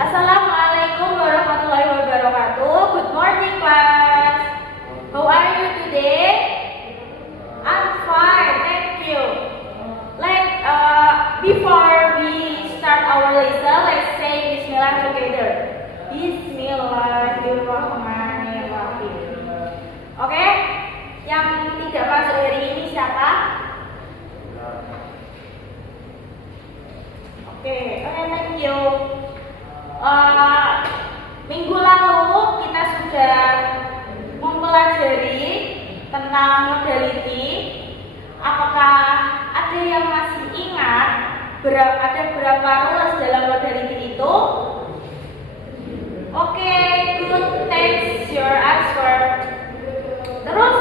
Assalamualaikum warahmatullahi wabarakatuh. Good morning, class. How are you today? I'm fine, thank you. Before we start our lesson, let's say Bismillah together. Bismillahirrahmanirrahim. Oke, yang tidak masuk hari ini siapa? Oke, thank you. Minggu lalu kita sudah mempelajari tentang modality. Apakah ada yang masih ingat ada berapa rules dalam modality itu? Oke, good, thanks your answer. Terus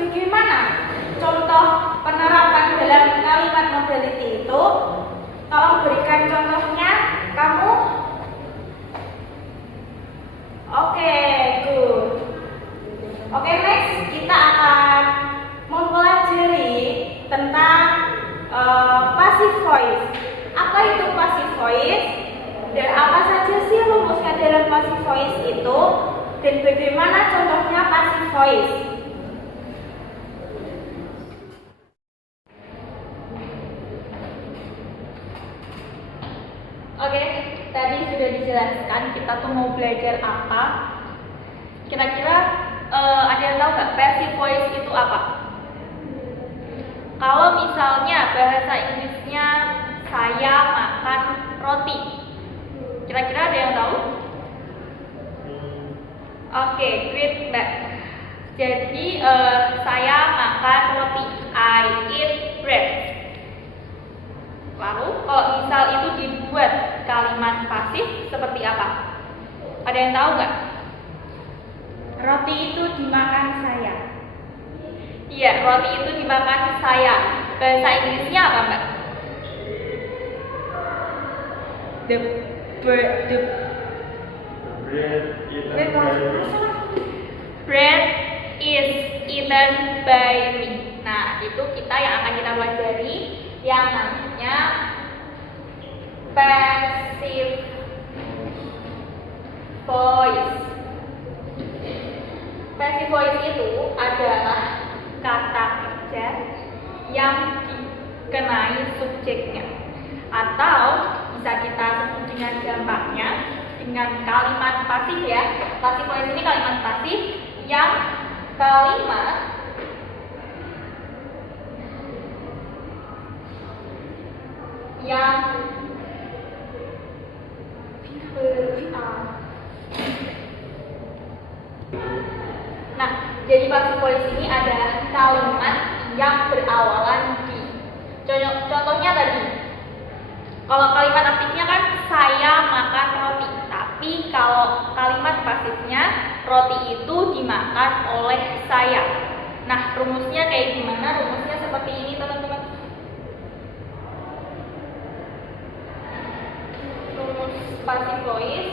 bagaimana contoh penerapan dalam kalimat modality itu? Tolong berikan contohnya, kamu. Oke, good. Oke, next kita akan mempelajari tentang passive voice. Apa itu passive voice? Dan apa saja sih rumusnya dalam passive voice itu? Dan bagaimana contohnya passive voice? Oke, tadi sudah dijelaskan kita tuh mau belajar apa. Kira-kira ada yang tahu nggak passive voice itu apa? Kalau misalnya bahasa Inggrisnya saya makan roti, kira-kira ada yang tahu? Oke, great, Mbak. Jadi saya makan roti, I eat bread. Lalu kalau misal itu dibuat kalimat pasif seperti apa? Ada yang tahu nggak? Roti itu dimakan saya. Iya, roti itu dimakan saya. Bahasa Inggrisnya apa, Mbak? The bread is eaten by me. Nah, itu kita yang akan kita pelajari yang namanya passive voice. Passive voice itu adalah kata kerja yang dikenai subjeknya, atau bisa kita sebut dengan gampangnya dengan kalimat pasif ya. Passive voice ini kalimat pasif yang kalimat yang nah, jadi passive voice ini adalah kalimat yang berawalan di. Contohnya tadi, kalau kalimat aktifnya kan saya makan roti, tapi kalau kalimat pasifnya roti itu dimakan oleh saya. Nah, rumusnya kayak gimana? Rumusnya seperti ini, teman-teman. Rumus passive voice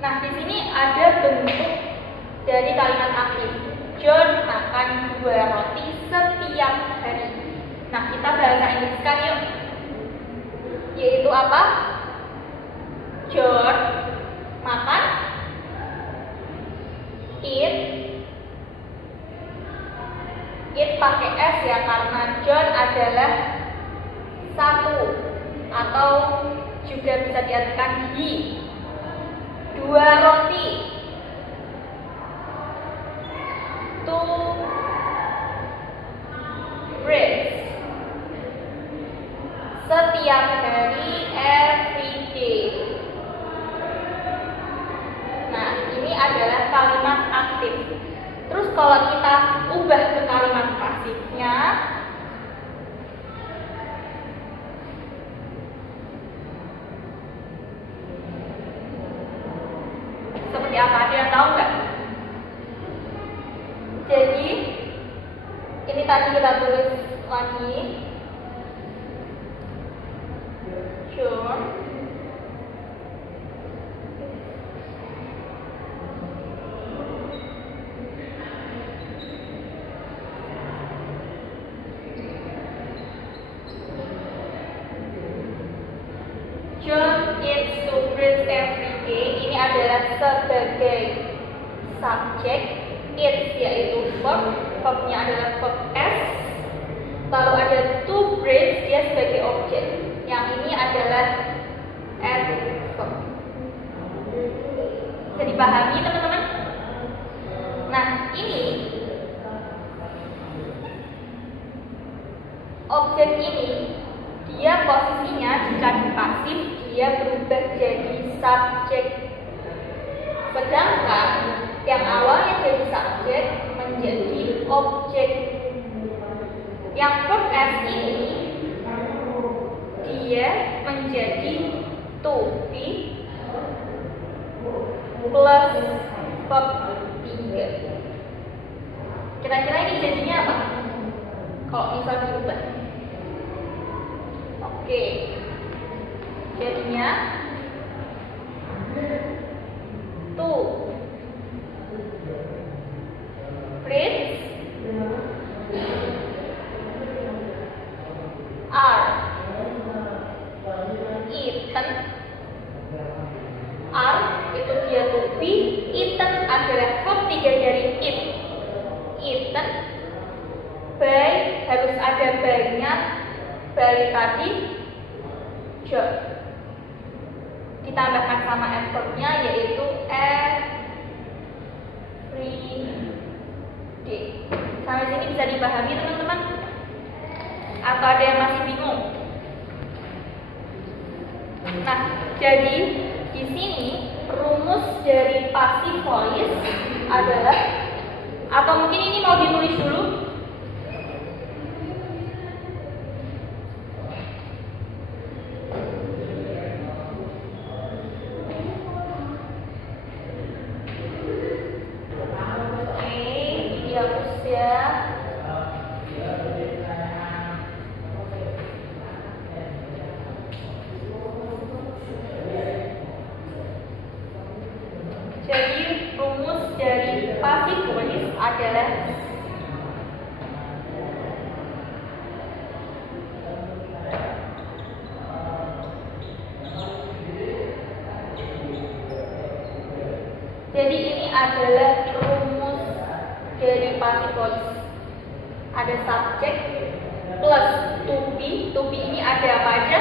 Nah, di sini ada bentuk dari kalimat aktif. John makan 2 roti setiap hari. Nah, kita bahasa Inggriskan yuk. Yaitu apa? John makan, eat pakai S ya, karena John adalah 1, atau juga bisa diartikan he. 2 roti, 2 breads, setiap hari, every day. Nah, ini adalah kalimat aktif. Terus kalau kita ubah ke kalimat pasifnya, seperti apa? Ada yang tahu nggak? Jadi ini tadi kita tulis lagi. Sure. John eats two breads every day. Ini adalah sebagai subjek. Eats yaitu verb. Verbnya adalah verb S. Lalu ada two breads, dia sebagai objek. Yang ini adalah adverb. Bisa dipahami teman-teman? Nah, ini objek ini dia posisinya jika di pasif dia berubah jadi subjek. Sedangkan yang awalnya jadi subjek menjadi objek. Yang verb S ini dia menjadi to be plus verb 3. Kira-kira ini jadinya apa? Kalau misal diubah. Oke. Jadinya to breads are eaten. Are itu dia to be, eaten adalah verb 3 dari eat. Eaten by, harus ada by-nya, by tadi job ditambahkan sama adverb-nya yaitu every day. Sampai sini bisa dipahami teman-teman? Atau ada yang masih bingung? Nah, jadi di sini rumus dari passive voice adalah, atau mungkin ini mau ditulis dulu. Jadi rumus dari passive voice adalah jadi ini adalah rumus dari passive voice. Ada subjek plus to be. To be ini ada apa aja?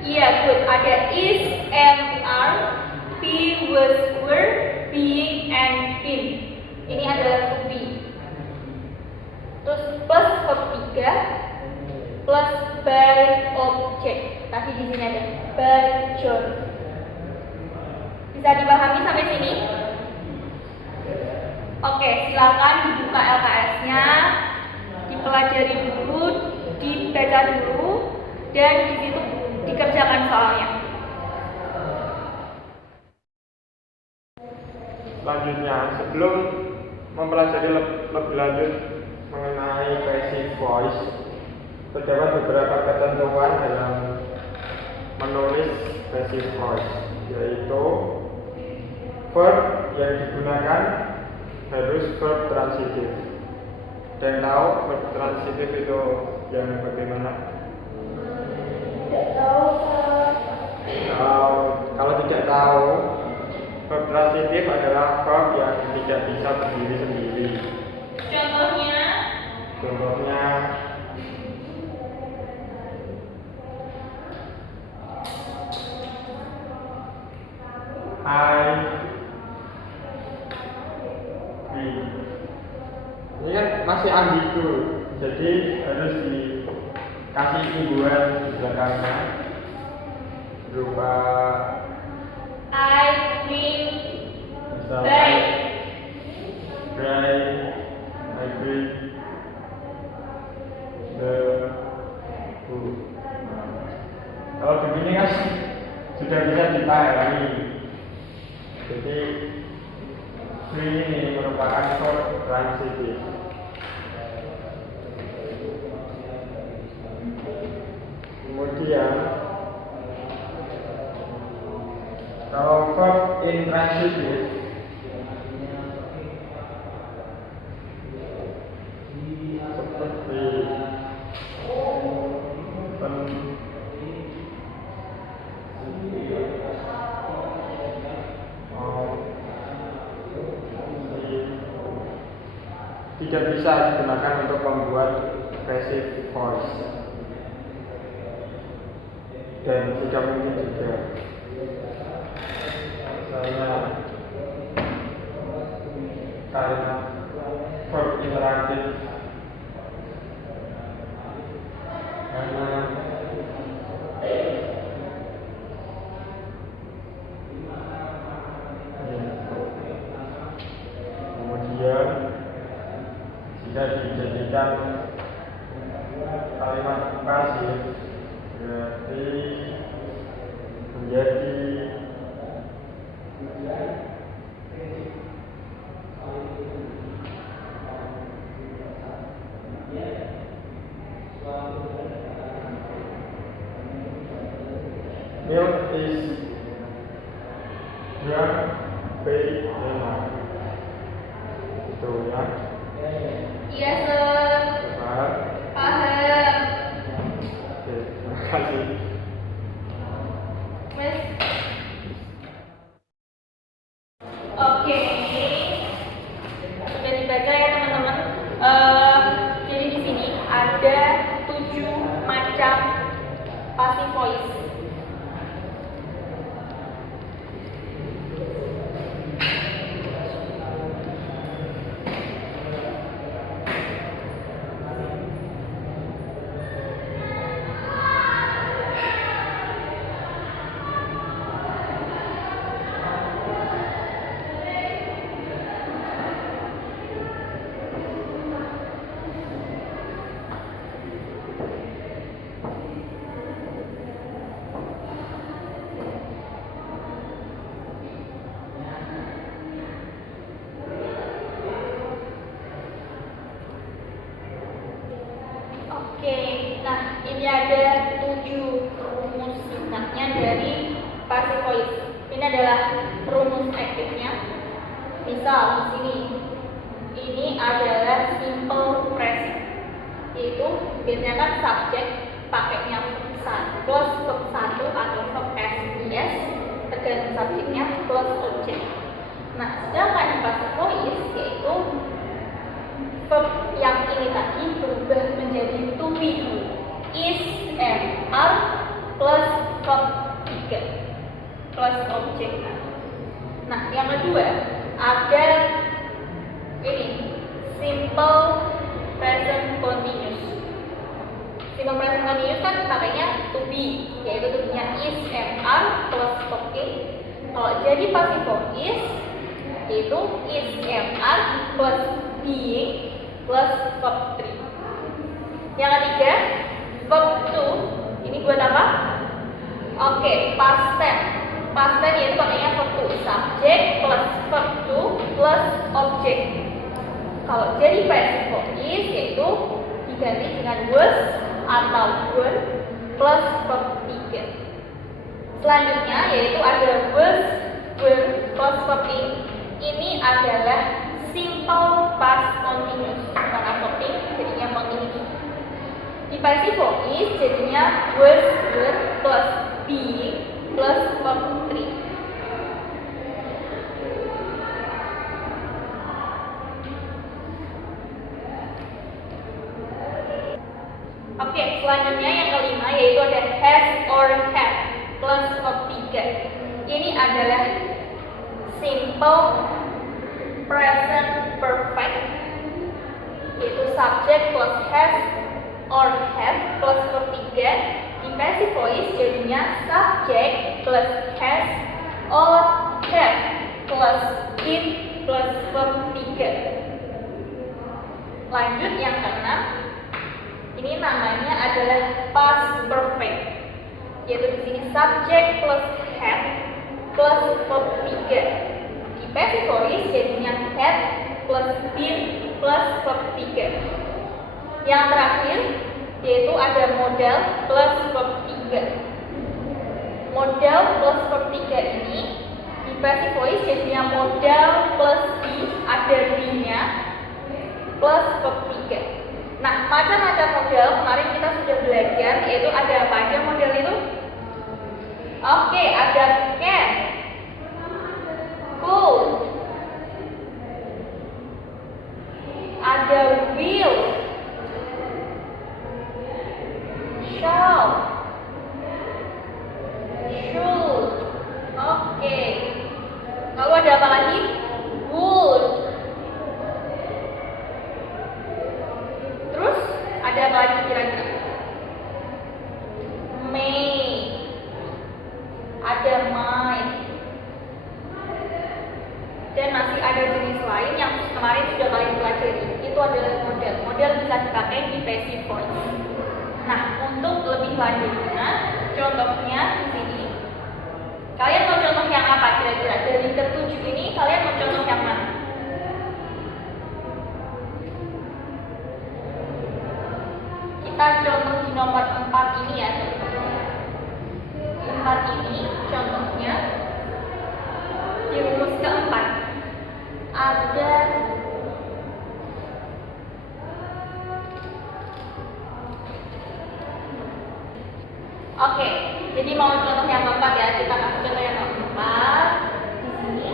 Iya, good. Ada is, am, are, be, was, were, being, and been. Ini adalah to be. Terus plus verb 3 plus by object. Tadi di sini ada by John. Bisa dipahami sampai sini? Oke, silakan dibuka LKS-nya, dipelajari dulu, dibaca dulu, dan di situ dikerjakan soalnya. Selanjutnya, sebelum mempelajari lebih lanjut mengenai passive voice, terdapat beberapa ketentuan dalam menulis passive voice, yaitu verb yang digunakan harus verb transitif. Dan tahu verb transitif itu yang bagaimana? Tidak tahu. Kalau tidak tahu, verb transitif adalah verb yang tidak bisa berdiri sendiri. Contohnya I, we. Ini kan masih ambigu, jadi harus dikasih imbuhan di belakangnya berupa I drink misalnya Bray, I bring the book. Kalau begini kan sudah bisa dipahami. Jadi ini merupakan verb transitif. Kemudian kalau verb intransitif seperti tidak bisa digunakan untuk membuat passive voice, dan tidak mungkin juga karena verb interaktif karena kemudian tidak dijadikan kalimat pasif berarti menjadi milk is drunk by Emma. Itu ya. Iya, Sir. Paham? Paham. Oke, terima kasih. Mas. Oke. Sudah dibaca ya, teman-teman. Jadi di sini ada 7 macam passive voice. Oke, nah ini ada 7 rumus singkatnya dari passive voice. Ini adalah rumus aktifnya. Misal di sini, ini adalah simple present, yaitu biasanya kan subjek pakainya verb plus verb 1 atau verb SES tergantung subjeknya plus objek. Nah, sedangkan passive voice yaitu verb yang ini tadi berubah menjadi to be, is, am, are plus verb 3 plus objek. Nah, yang kedua ada ini simple present continuous. Simple present continuous kan pakainya to be, yaitu to be-nya is, am, are plus verb 3. Kalau jadi passive voice yaitu is, am, are plus being plus verb 3. Yang ketiga, verb to. Ini buat apa? Oke, past tense. Past tense yaitu pakainya verb to, subjek plus verb to plus objek. Kalau jadi passive voice yaitu diganti dengan was atau were plus verb 3. Selanjutnya yaitu ada was, were plus verb 3. Ini adalah simple past continuous, karena verb jadinya continuous. Di passive voice jadinya was, were plus being plus verb 3. Oke, selanjutnya yang kelima yaitu ada has or have plus verb 3. Ini adalah simple present perfect, yaitu subject plus has or have plus verb 3. Di passive voice jadinya subject plus has or have plus been plus verb 3. Lanjut yang keenam, ini namanya adalah past perfect, yaitu di sini subject plus have plus verb 3. been plus verb 3. Yang terakhir yaitu ada modal plus verb 3. Modal plus verb 3 ini di passive voice jadinya modal plus be, ada be-nya plus verb 3. Nah, macam-macam modal kemarin kita sudah belajar, yaitu ada apa aja model itu? Oke, ada can, could, ada will, shall, should. Oke. Lalu ada apa lagi? Would. Terus ada apa lagi kira-kira? May. Ada might. Dan masih ada jenis lain yang kemarin sudah kalian pelajari. Itu adalah model. Model bisa dipakai di passive voice. Nah, untuk lebih lanjutnya, contohnya di sini. Kalian mau contoh yang apa kira-kira? Dari ketujuh ini kalian mau contoh yang mana? Kita contoh di nomor 4 ini ya. 4 ini contohnya di rumus keempat ada Oke, jadi mau contoh yang keempat ya, kita kasih contoh yang keempat di sini.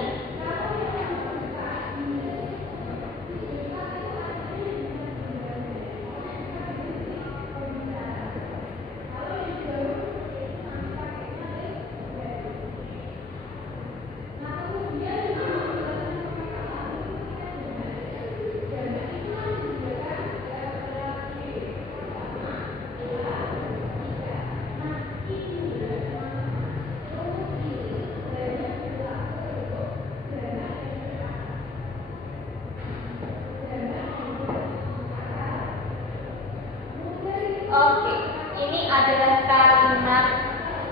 Oke, ini adalah kalimat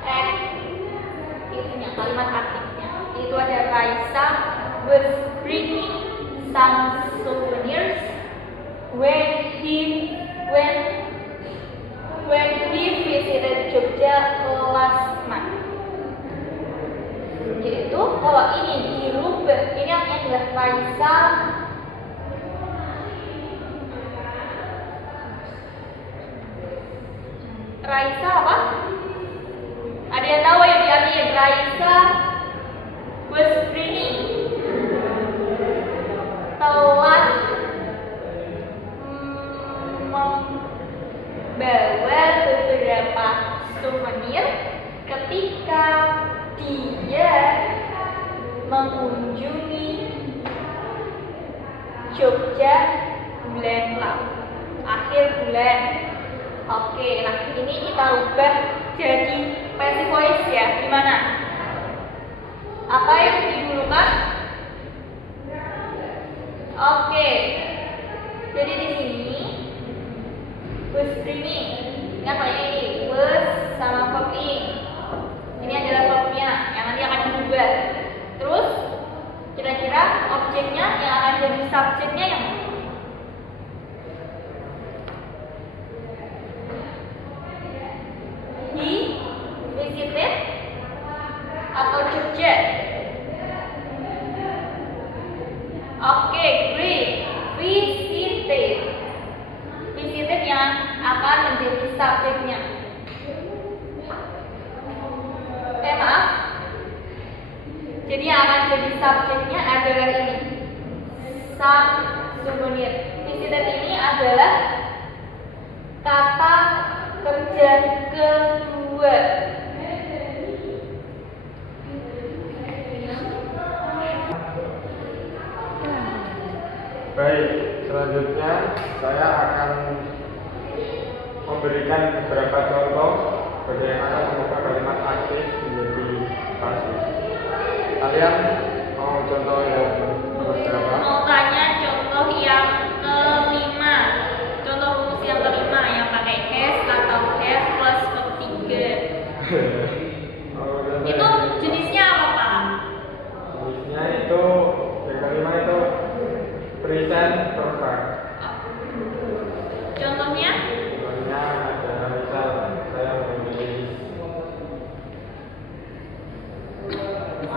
aktifnya, kalimat aktifnya. Itu ada Raisa was bringing some souvenirs when he visited Jogja last month. Yaitu kalau ini dirubah, ini artinya adalah Raisa Raisa apa? Ada yang tahu yang diartikan Raisa was bringing telah membawa beberapa souvenir ketika dia mengunjungi Jogja bulan lalu, akhir bulan. Oke, nah ini kita ubah jadi passive voice ya. Gimana? Apa yang didulukan? Oke. Jadi di sini was bringing. Ingat kalian ini was sama verb ing. Ini adalah verbnya yang nanti akan diubah. Terus kira-kira objeknya yang akan jadi subjeknya yang mana? He visited atau Jogja? Oke, great. Visited. Visited yang akan menjadi subjeknya. Maaf. Jadi yang akan jadi subjeknya adalah ini. Some souvenir. Visited ini adalah kata kerja kedua. Baik, selanjutnya saya akan memberikan beberapa contoh bagaimana mengubah kalimat aktif menjadi pasif. Kalian mau contoh yang berapa? Mau tanya contoh yang kelima. Contoh rumus yang kelima yang pakai has atau have plus verb 3. Itu jenisnya apa, Pak? Jenisnya itu yang kelima itu present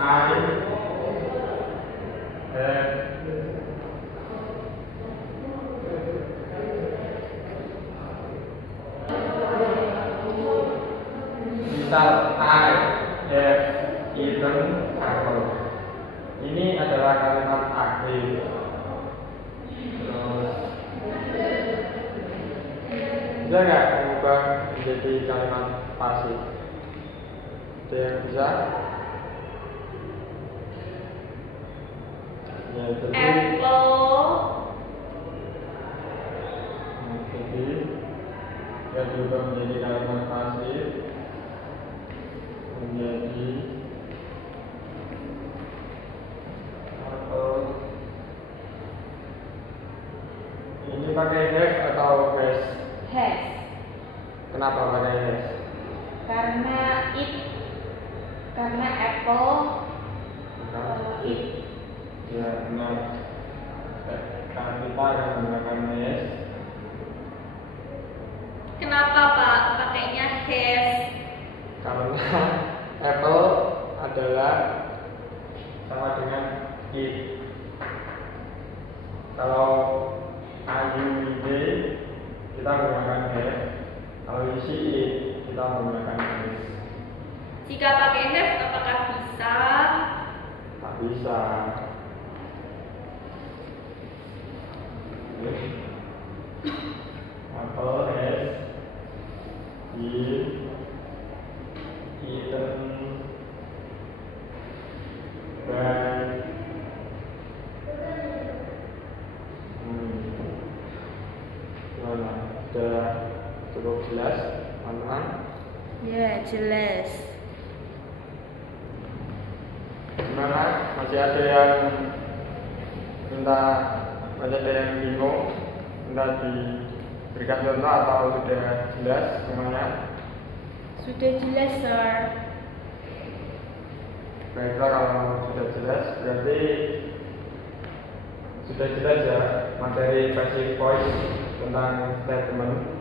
I have misal I have eaten apple. Ini adalah kalimat aktif. Terus bisa nggak mengubah menjadi kalimat pasif? Ada yang bisa? Ya, jadi ya juga menjadi kalimat pasif menjadi atau ini pakai have atau has? Has. Kenapa pakai has? Karena apple it. Ya, benar. Karena kita akan menggunakan has. Kenapa Pak pakainya has? Karena apple adalah sama dengan it. Kalau IUD kita menggunakan have. Kalau isi it kita menggunakan has. Jika pakai have apakah bisa? Tak bisa. Apple has been eaten by gimana? Sudah cukup jelas, teman-teman? Ya, jelas. Gimana? Masih ada yang bingung? Minta diberikan contoh atau sudah jelas semuanya? Sudah jelas, Sir. Baiklah, kalau sudah jelas berarti sudah jelas ya materi passive voice tentang statement.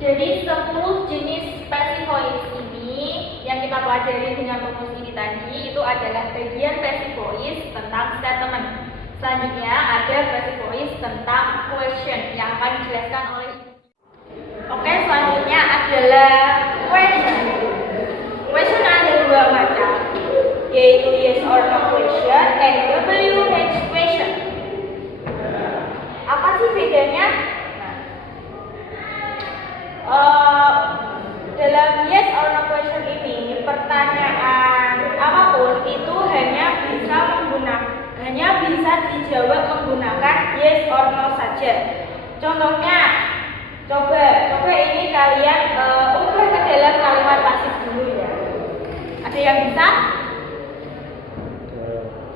Jadi 10 jenis passive voice ini yang kita pelajari dengan rumus ini tadi itu adalah bagian passive voice tentang statement. Selanjutnya ada passive voice tentang question yang akan dijelaskan oleh. Oke, selanjutnya adalah question. Question ada dua macam, yaitu yes or no question and WH question. Apa sih bedanya? Dalam yes or no question ini pertanyaan apapun itu hanya bisa dijawab menggunakan yes or no saja. Contohnya, coba ini kalian ubah ke dalam kalimat pasif dulu ya. Ada yang bisa?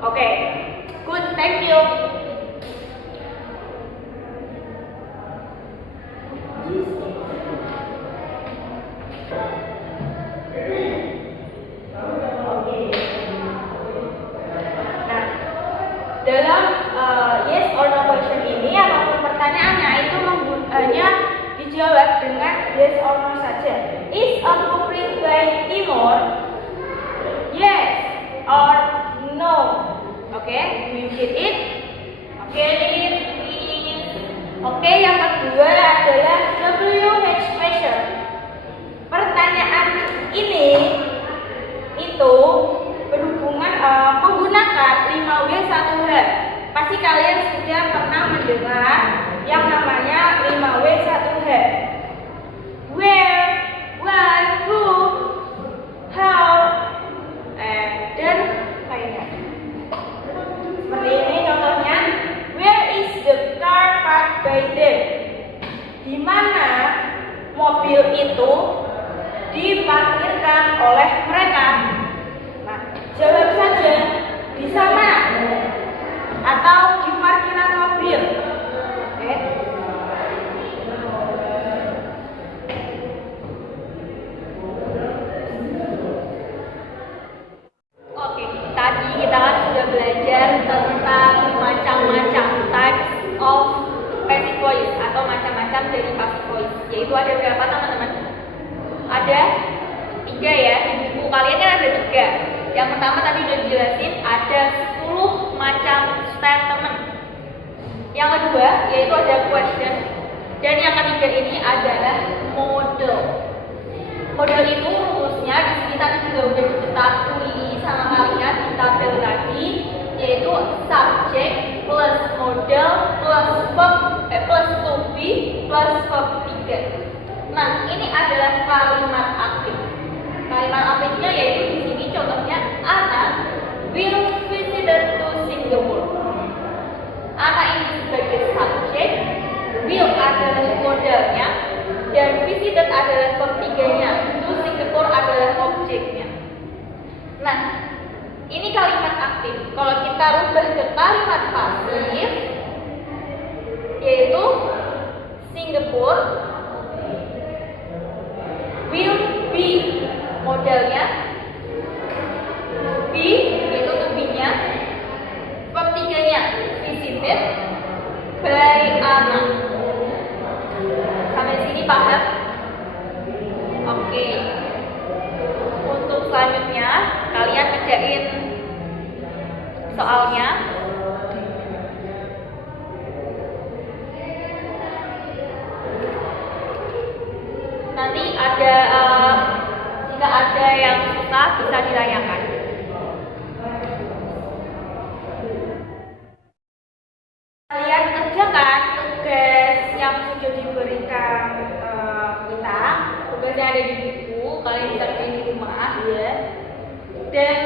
Oke, good, thank you. Dalam yes or no question ini apapun pertanyaannya itu hanya dijawab dengan yes or no saja. Is a book read by Timur? Yes or no? Oke, do you get it? Oke, please. Oke, yang kedua adalah WH question. Pertanyaan ini itu berhubungan menggunakan 5W1H. Pasti kalian sudah pernah mendengar yang namanya 5W1H. Where, why, who, how, dan lainnya. Seperti ini contoh tiga. Yang pertama tadi udah dijelasin ada 10 macam statement. Yang kedua yaitu ada question. Dan yang ketiga ini adalah model. Model itu rumusnya di sini tadi juga udah kita tulis sama kalian di tabel tadi, yaitu subject plus model plus verb plus to be plus verb 3. Nah, ini adalah kalimat aktif. Kalimat aktifnya yaitu di sini contohnya Ana will visit to Singapore. Ana ini sebagai subjek, will adalah modelnya, dan visited adalah verb 3-nya. To Singapore adalah objeknya. Nah, ini kalimat aktif. Kalau kita rubah ke kalimat pasif, yaitu Singapore will be modelnya, be yaitu to be-nya, verb 3-nya visited by Ana. Sampai sini paham? Oke. Untuk selanjutnya kalian kerjain soalnya. Nanti ada jika ada yang susah bisa ditanyakan. Kalian kerjakan tugas yang sudah diberikan kita, tugas yang ada di buku, kalian bisa kerjain di rumah ya. Dan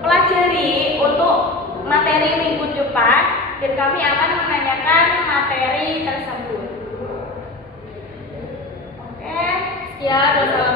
pelajari untuk materi minggu depan, dan kami akan menanyakan materi tersebut. Oke, sekian. Wassalamualaikum.